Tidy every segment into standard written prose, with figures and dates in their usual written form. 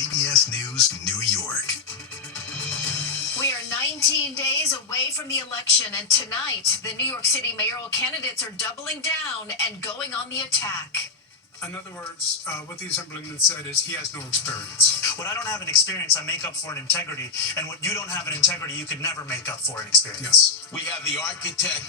CBS News, New York. We are 19 days away from the election, and tonight, the New York City mayoral candidates are doubling down and going on the attack. In other words, what the Assemblyman said is he has no experience. When I don't have an experience, I make up for an integrity. And what you don't have an integrity, you could never make up for an experience. Yes. We have the architect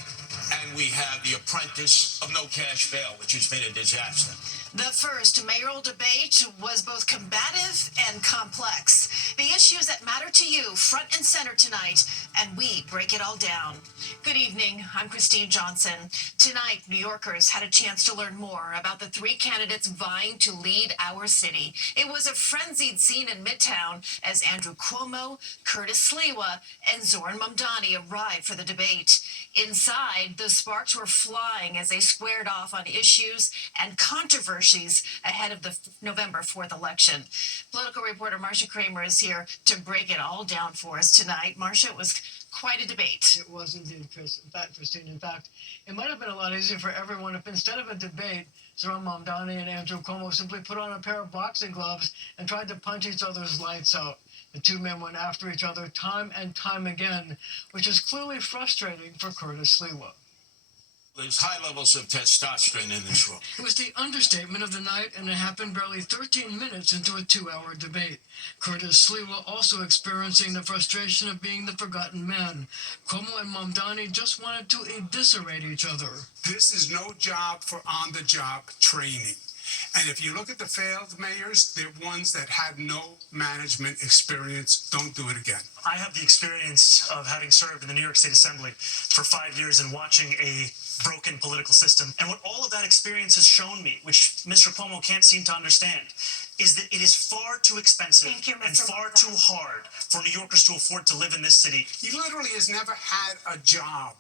and we have the apprentice of no cash bail, which has been a disaster. The first mayoral debate was both combative and complex. The issues that matter to you front and center tonight, and we break it all down. Good evening, I'm Christine Johnson. Tonight, New Yorkers had a chance to learn more about the three candidates vying to lead our city. It was a frenzied scene in Midtown as Andrew Cuomo, Curtis Sliwa, and Zoran Mamdani arrived for the debate. Inside, the sparks were flying as they squared off on issues and controversies ahead of the November 4th election. Political reporter Marcia Kramer is here to break it all down for us tonight. Marcia, it was quite a debate. It was indeed, Christine. In fact, it might have been a lot easier for everyone if instead of a debate, Zoran Mamdani and Andrew Cuomo simply put on a pair of boxing gloves and tried to punch each other's lights out. The two men went after each other time and time again, which is clearly frustrating for Curtis Sliwa. There's high levels of testosterone in this room. It was the understatement of the night, and it happened barely 13 minutes into a 2-hour debate. Curtis Sliwa also experiencing the frustration of being the forgotten man. Cuomo and Mamdani just wanted to eviscerate each other. This is no job for on-the-job training. And if you look at the failed mayors, they're ones that had no management experience. Don't do it again. I have the experience of having served in the New York State Assembly for 5 years and watching a broken political system. And what all of that experience has shown me, which Mr. Cuomo can't seem to understand, is that it is far too expensive and far too hard for New Yorkers to afford to live in this city. He literally has never had a job.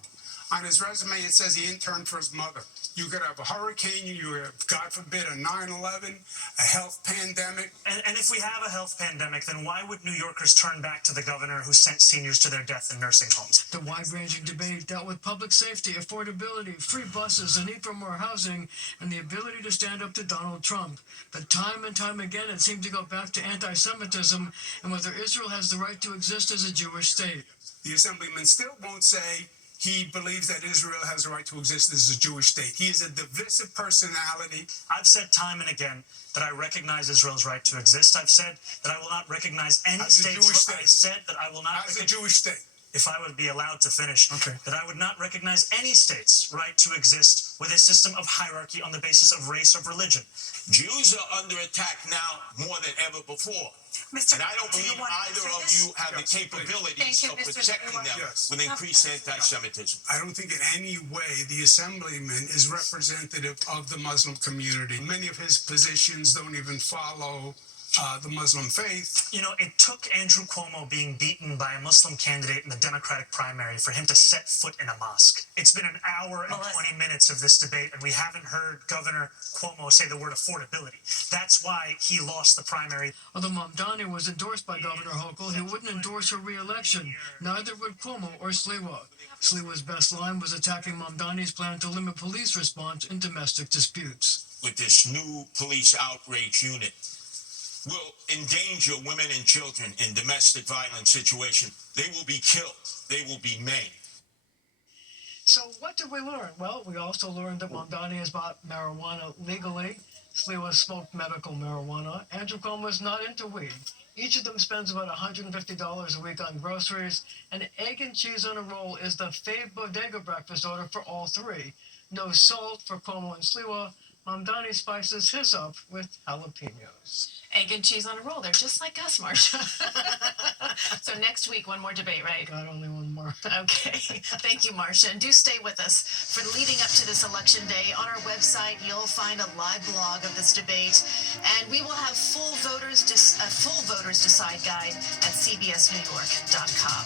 On his resume, it says he interned for his mother. You could have a hurricane, you have, God forbid, a 9/11, a health pandemic. And if we have a health pandemic, then why would New Yorkers turn back to the governor who sent seniors to their death in nursing homes? The wide-ranging debate dealt with public safety, affordability, free buses, the need for more housing, and the ability to stand up to Donald Trump. But time and time again, it seemed to go back to anti-Semitism and whether Israel has the right to exist as a Jewish state. The Assemblyman still won't say he believes that Israel has the right to exist as a Jewish state. He is a divisive personality. I've said time and again that I recognize Israel's right to exist. I've said that I will not recognize any states. I said that I will not as a Jewish state. If I would be allowed to finish, okay, that I would not recognize any state's right to exist with a system of hierarchy on the basis of race or religion. Jews are under attack now more than ever before. And I don't believe either of you have the capabilities of protecting them with increased anti-Semitism. I don't think in any way the Assemblyman is representative of the Muslim community. Many of his positions don't even follow the Muslim faith. You know, it took Andrew Cuomo being beaten by a Muslim candidate in the Democratic primary for him to set foot in a mosque. It's been an hour and 20 minutes of this debate, and we haven't heard Governor Cuomo say the word affordability. That's why he lost the primary. Although Mamdani was endorsed by Governor Hochul, he wouldn't endorse her re-election. Neither would Cuomo or Sliwa. Sliwa's best line was attacking Mamdani's plan to limit police response in domestic disputes. With this new police outrage unit, will endanger women and children in domestic violence situations. They will be killed. They will be maimed. So what did we learn? Well, we also learned that Mamdani has bought marijuana legally. Sliwa smoked medical marijuana. Andrew Cuomo is not into weed. Each of them spends about $150 a week on groceries, and egg and cheese on a roll is the fave bodega breakfast order for all three. No salt for Cuomo and Sliwa. Mamdani spices his up with jalapenos. Egg and cheese on a roll. They're just like us, Marcia. So next week, one more debate, right? God, only one more. Okay. Thank you, Marcia. And do stay with us. For leading up to this election day, on our website, you'll find a live blog of this debate. And we will have full voters decide guide at cbsnewyork.com.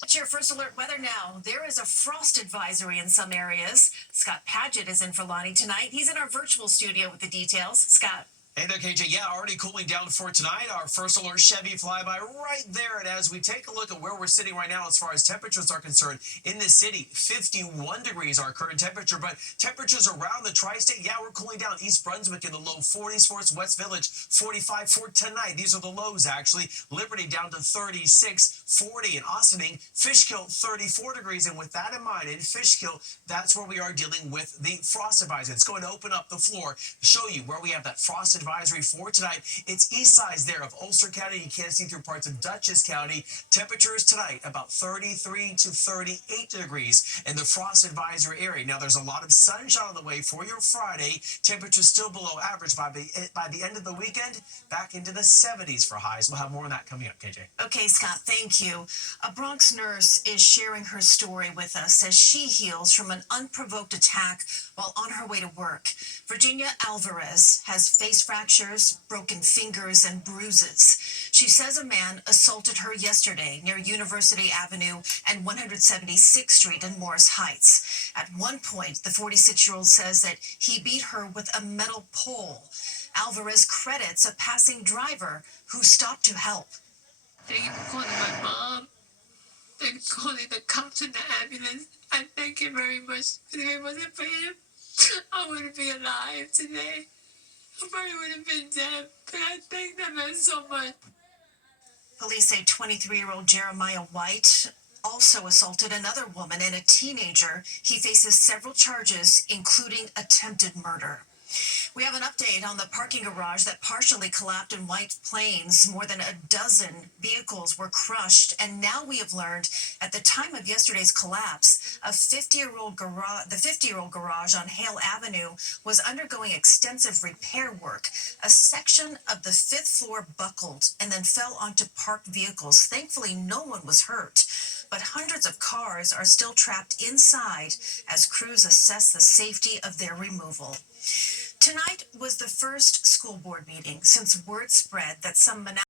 What's your first alert weather now? There is a frost advisory in some areas. Scott Padgett is in for Lonnie tonight. He's in our virtual studio with the details. Scott. Hey there, KJ. Yeah, already cooling down for tonight. Our first alert Chevy flyby right there. And as we take a look at where we're sitting right now as far as temperatures are concerned, in this city, 51 degrees our current temperature. But temperatures around the tri-state, yeah, we're cooling down. East Brunswick in the low 40s for us. West Village, 45 for tonight. These are the lows, actually. Liberty down to 36, 40 in Ossining. Fishkill, 34 degrees. And with that in mind, in Fishkill, that's where we are dealing with the frost advisory. It's going to open up the floor, show you where we have that frost advisory for tonight. It's east sides there of Ulster County. You can't see through parts of Dutchess County. Temperatures tonight about 33 to 38 degrees in the frost advisory area. Now there's a lot of sunshine on the way for your Friday. Temperatures still below average by the end of the weekend. Back into the 70s for highs. We'll have more on that coming up, KJ. Okay, Scott, thank you. A Bronx nurse is sharing her story with us as she heals from an unprovoked attack while on her way to work. Virginia Alvarez has face fractures, broken fingers, and bruises. She says a man assaulted her yesterday near University Avenue and 176th Street in Morris Heights. At one point, the 46-year-old says that he beat her with a metal pole. Alvarez credits a passing driver who stopped to help. Thank you for calling my mom. Thank you for calling the cops and the ambulance. I thank you very much. If it wasn't for him, I wouldn't be alive today. I probably would have been dead, but I thank them so much. Police say 23-year-old Jeremiah White also assaulted another woman and a teenager. He faces several charges, including attempted murder. We have an update on the parking garage that partially collapsed in White Plains. More than a dozen vehicles were crushed, and now we have learned at the time of yesterday's collapse, the 50-year-old garage on Hale Avenue was undergoing extensive repair work. A section of the 5th floor buckled and then fell onto parked vehicles. Thankfully, no one was hurt, but hundreds of cars are still trapped inside as crews assess the safety of their removal. Tonight was the first school board meeting since word spread that some